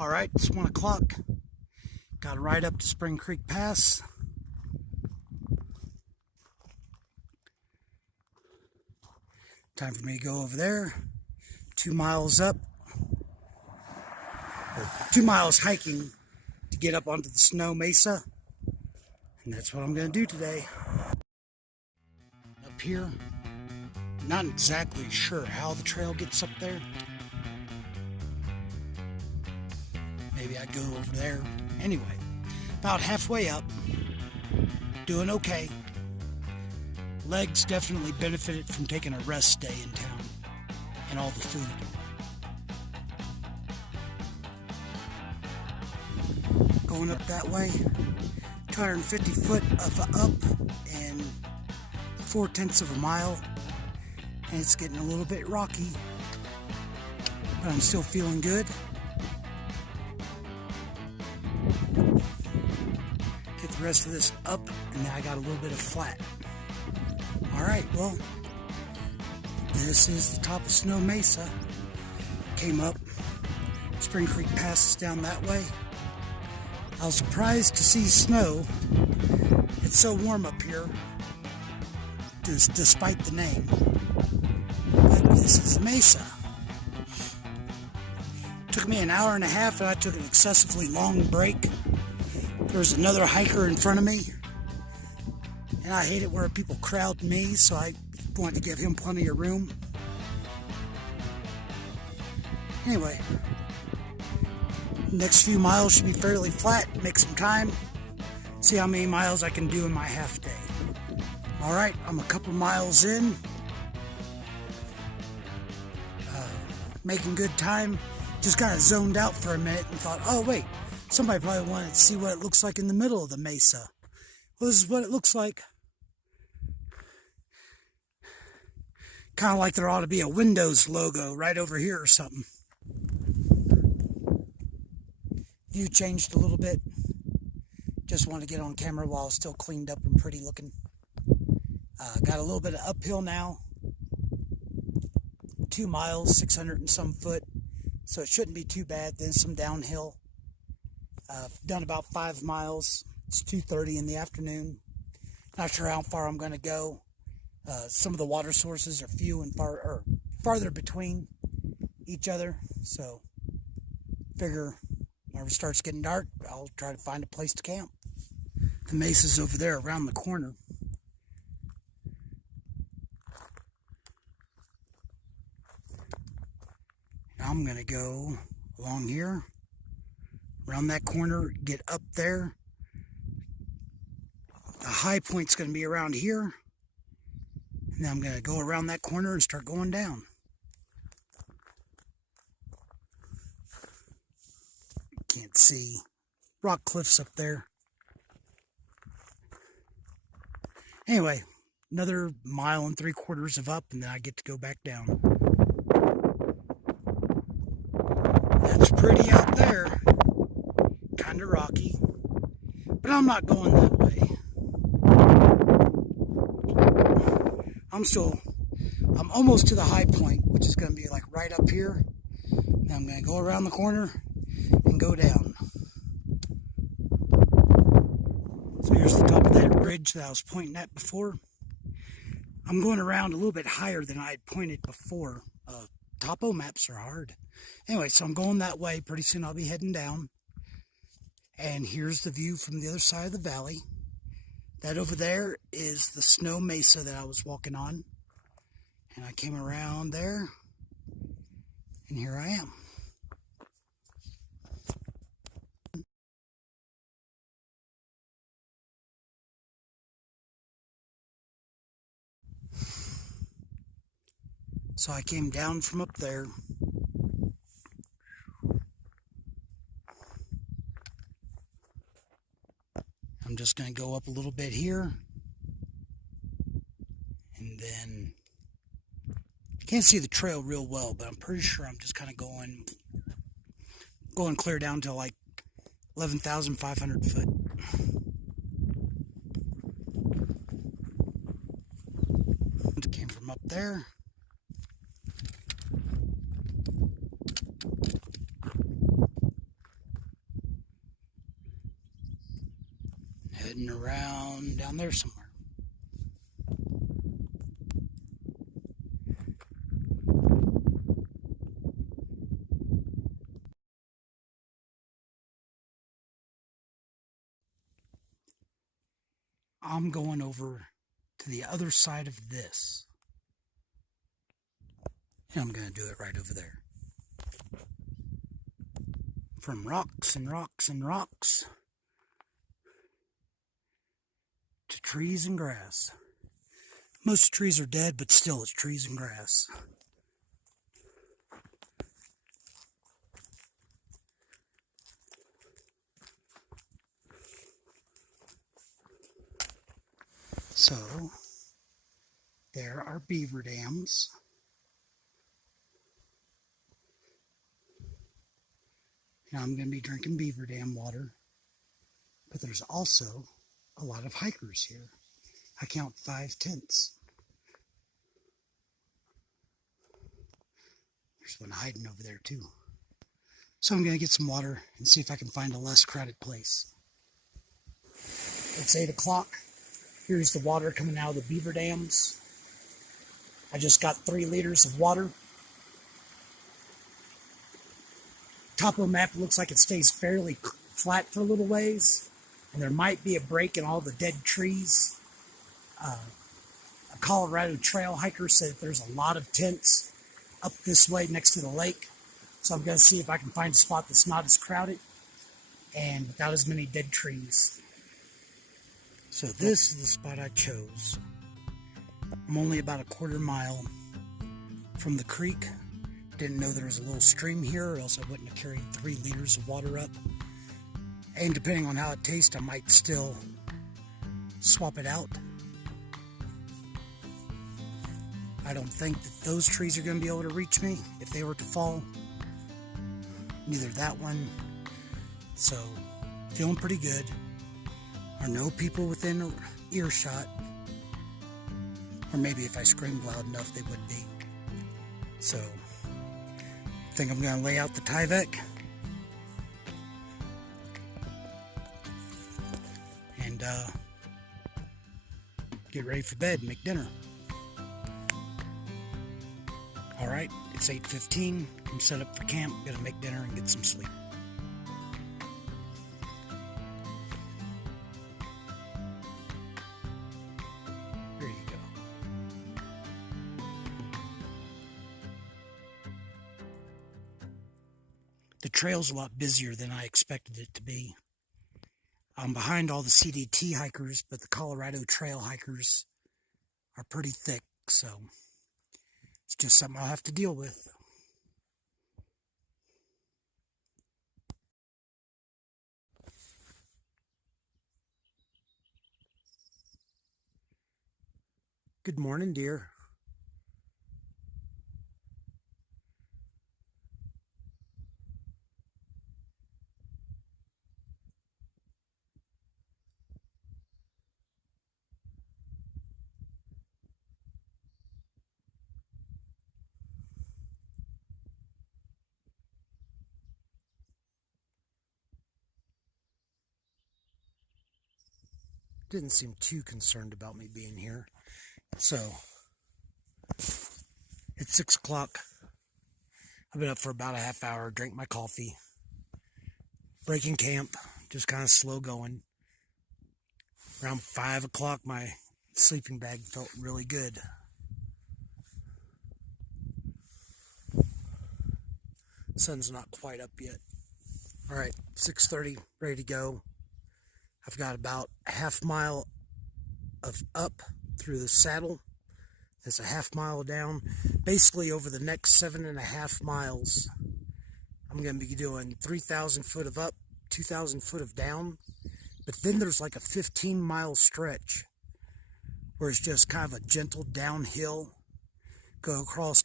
All right, it's 1 o'clock. Got to ride up to Spring Creek Pass. Time for me to go over there. 2 miles up, or 2 miles hiking to get up onto the snow mesa. And that's what I'm going to do today. Up here, not exactly sure how the trail gets up there. Maybe I go over there. Anyway, about halfway up, doing okay. Legs definitely benefited from taking a rest day in town and all the food. Going up that way, 250 foot of up and 4/10 of a mile, and it's getting a little bit rocky, but I'm still feeling good. Get the rest of this up, and then I got a little bit of flat. Alright, well, this is the top of Snow Mesa. Came up, Spring Creek passes down that way. I was surprised to see snow. It's so warm up here, despite the name. But this is Mesa. Took me an hour and a half, and I took an excessively long break. There's another hiker in front of me, and I hate it where people crowd me, so I wanted to give him plenty of room. Anyway, next few miles should be fairly flat. Make some time, see how many miles I can do in my half day. Alright, I'm a couple miles in, making good time. Just kind of zoned out for a minute and thought, oh wait, somebody probably wanted to see what it looks like in the middle of the mesa. Well, this is what it looks like. Kind of like there ought to be a Windows logo right over here or something. View changed a little bit. Just want to get on camera while it's still cleaned up and pretty looking. Got a little bit of uphill now. 2 miles, 600 and some foot. So it shouldn't be too bad. Then some downhill. Done about 5 miles. It's 2:30 in the afternoon. Not sure how far I'm going to go. Some of the water sources are few and farther between each other. So figure whenever it starts getting dark, I'll try to find a place to camp. The mesa's over there around the corner. I'm going to go along here, around that corner, get up there. The high point's going to be around here. And then I'm going to go around that corner and start going down. Can't see. Rock cliffs up there. Anyway, another 1 3/4 miles of up, and then I get to go back down. That's pretty out there. Kind of rocky. But I'm not going that way. I'm almost to the high point, which is going to be like right up here. Now I'm going to go around the corner and go down. So here's the top of that ridge that I was pointing at before. I'm going around a little bit higher than I had pointed before. Topo maps are hard. Anyway, so I'm going that way. Pretty soon I'll be heading down. And here's the view from the other side of the valley. That over there is the Snow Mesa that I was walking on. And I came around there, and here I am. So I came down from up there. I'm just going to go up a little bit here. And then, I can't see the trail real well, but I'm pretty sure I'm just kind of going clear down to like 11,500 foot. Came from up there. heading around down there somewhere. I'm going over to the other side of this. And I'm going to do it right over there. From rocks and rocks and rocks to trees and grass. Most trees are dead, but still it's trees and grass. So, there are beaver dams. And I'm going to be drinking beaver dam water. But there's also a lot of hikers here. I count 5 tents. There's one hiding over there too. So I'm going to get some water and see if I can find a less crowded place. It's 8 o'clock. Here's the water coming out of the beaver dams. I just got 3 liters of water. Topo map looks like it stays fairly flat for a little ways. And there might be a break in all the dead trees. A Colorado trail hiker said there's a lot of tents up this way next to the lake. So I'm going to see if I can find a spot that's not as crowded and without as many dead trees. So this is the spot I chose. I'm only about a quarter mile from the creek. Didn't know there was a little stream here, or else I wouldn't have carried 3 liters of water up. And depending on how it tastes, I might still swap it out. I don't think that those trees are going to be able to reach me if they were to fall. Neither that one. So, feeling pretty good. There are no people within earshot. Or maybe if I screamed loud enough, they would be. So, I think I'm going to lay out the Tyvek. And get ready for bed and make dinner. Alright, it's 8:15. I'm set up for camp. Gonna make dinner and get some sleep. There you go. The trail's a lot busier than I expected it to be. I'm behind all the CDT hikers, but the Colorado trail hikers are pretty thick, so it's just something I'll have to deal with. Good morning, dear. Didn't seem too concerned about me being here. So, it's 6 o'clock. I've been up for about a half hour, drank my coffee. Breaking camp, just kind of slow going. Around 5 o'clock, my sleeping bag felt really good. Sun's not quite up yet. Alright, 6:30, ready to go. I've got about a half mile of up through the saddle. There's a half mile down. Basically, over the next 7.5 miles, I'm going to be doing 3,000 foot of up, 2,000 foot of down. But then there's like a 15-mile stretch where it's just kind of a gentle downhill. Go across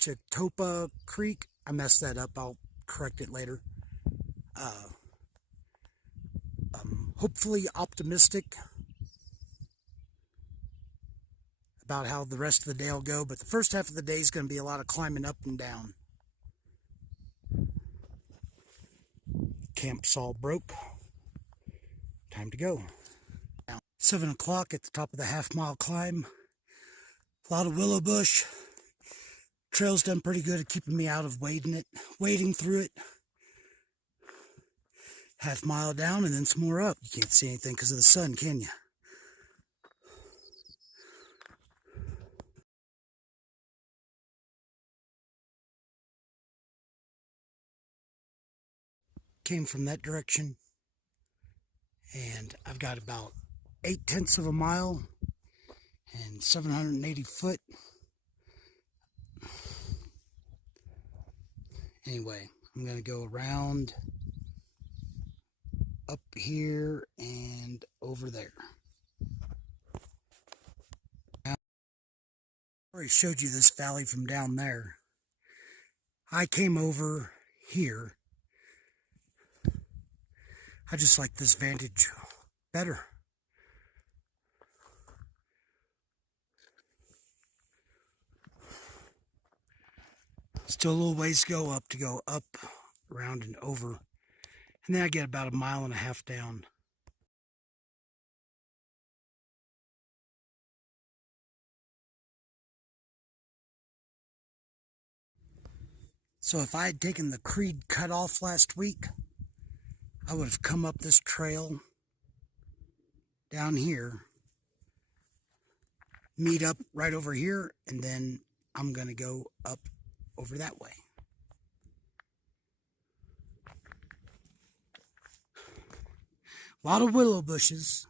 Chitopa Creek. I messed that up. I'll correct it later. Hopefully optimistic about how the rest of the day will go, but the first half of the day is going to be a lot of climbing up and down. Camp's all broke. Time to go. 7 o'clock at the top of the half-mile climb. A lot of willow bush. Trail's done pretty good at keeping me out of wading through it. Half-mile down and then some more up. You can't see anything because of the sun, can you? Came from that direction, and I've got about 0.8 of a mile and 780 foot. Anyway, I'm going to go around up here and over there. I already showed you this valley from down there. I came over here. I just like this vantage better. Still a little ways to go up, around and over. And then I get about 1.5 miles down. So if I had taken the Creed cutoff last week, I would have come up this trail down here, meet up right over here, and then I'm going to go up over that way. A lot of willow bushes,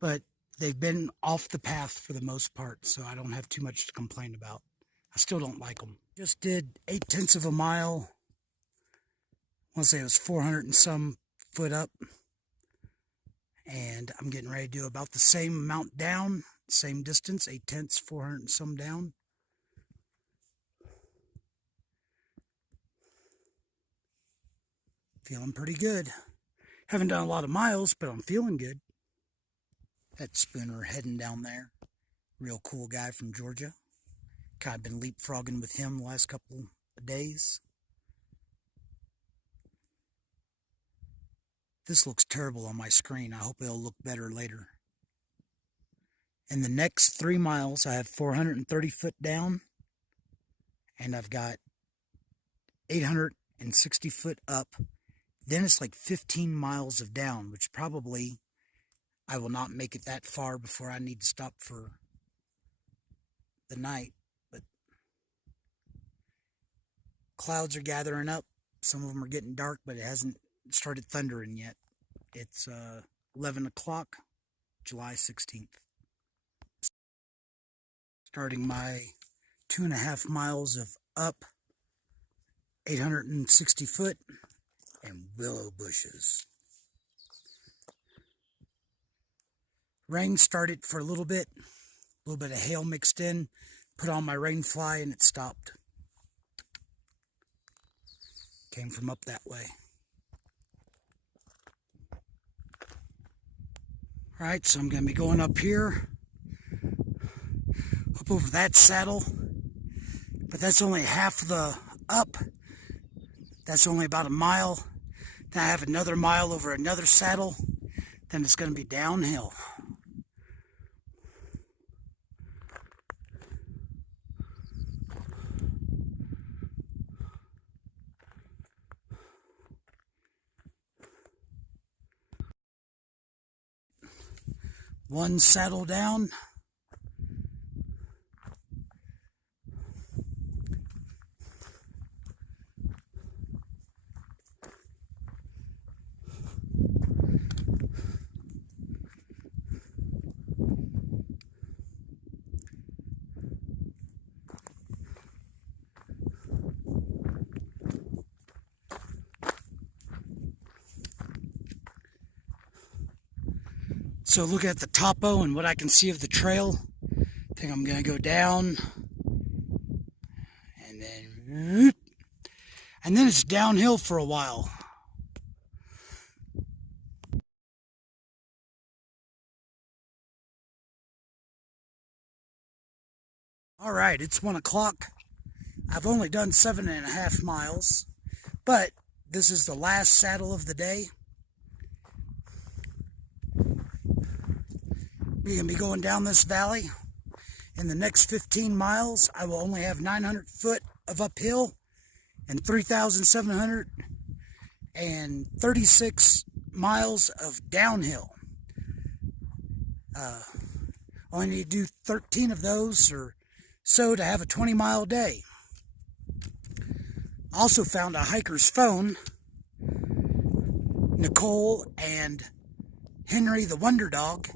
but they've been off the path for the most part, so I don't have too much to complain about. I still don't like them. Just did 0.8 of a mile. I want to say it was 400 and some foot up. And I'm getting ready to do about the same amount down, same distance, 0.8, 400 and some down. Feeling pretty good. Haven't done a lot of miles, but I'm feeling good. That Spooner heading down there. Real cool guy from Georgia. Kind of been leapfrogging with him the last couple of days. This looks terrible on my screen. I hope it'll look better later. In the next 3 miles, I have 430 foot down, and I've got 860 foot up. Then it's like 15 miles of down, which probably I will not make it that far before I need to stop for the night. But clouds are gathering up. Some of them are getting dark, but it hasn't started thundering yet. It's 11 o'clock, July 16th. Starting my 2.5 miles of up, 860 foot, and willow bushes. Rain started for a little bit of hail mixed in. Put on my rain fly and it stopped. Came from up that way. Alright, so I'm going to be going up here, up over that saddle, but that's only half the up. That's only about 1 mile. Then I have another mile over another saddle. Then it's going to be downhill. One saddle down. So look at the topo and what I can see of the trail. I think I'm going to go down. And then it's downhill for a while. All right, it's 1 o'clock. I've only done 7.5 miles, but this is the last saddle of the day. We're going to be going down this valley. In the next 15 miles, I will only have 900 foot of uphill and 3,736 miles of downhill. Only need to do 13 of those or so to have a 20-mile day. Also found a hiker's phone. Nicole and Henry the Wonder Dog.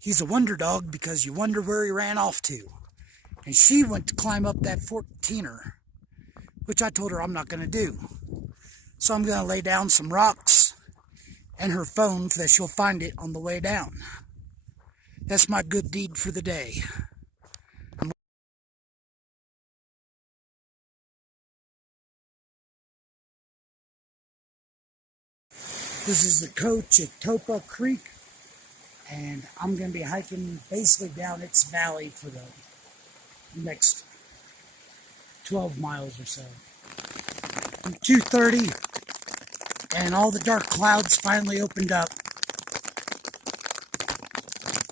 He's a wonder dog because you wonder where he ran off to. And she went to climb up that 14er, which I told her I'm not going to do. So I'm going to lay down some rocks and her phone so that she'll find it on the way down. That's my good deed for the day. This is the coach at Topa Creek, and I'm going to be hiking basically down its valley for the next 12 miles or so. 2:30, and all the dark clouds finally opened up.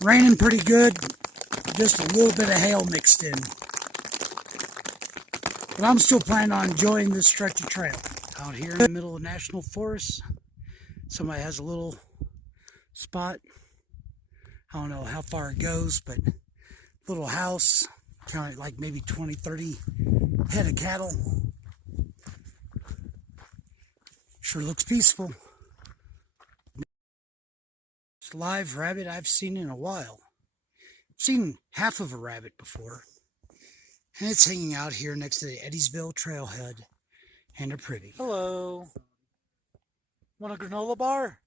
Raining pretty good, just a little bit of hail mixed in. But I'm still planning on enjoying this stretch of trail. Out here in the middle of national forest, somebody has a little spot. I don't know how far it goes, but little house, kind of like maybe 20, 30 head of cattle. Sure looks peaceful. It's a live rabbit I've seen in a while. I've seen half of a rabbit before. And it's hanging out here next to the Eddiesville trailhead. And they're pretty. Hello. Want a granola bar?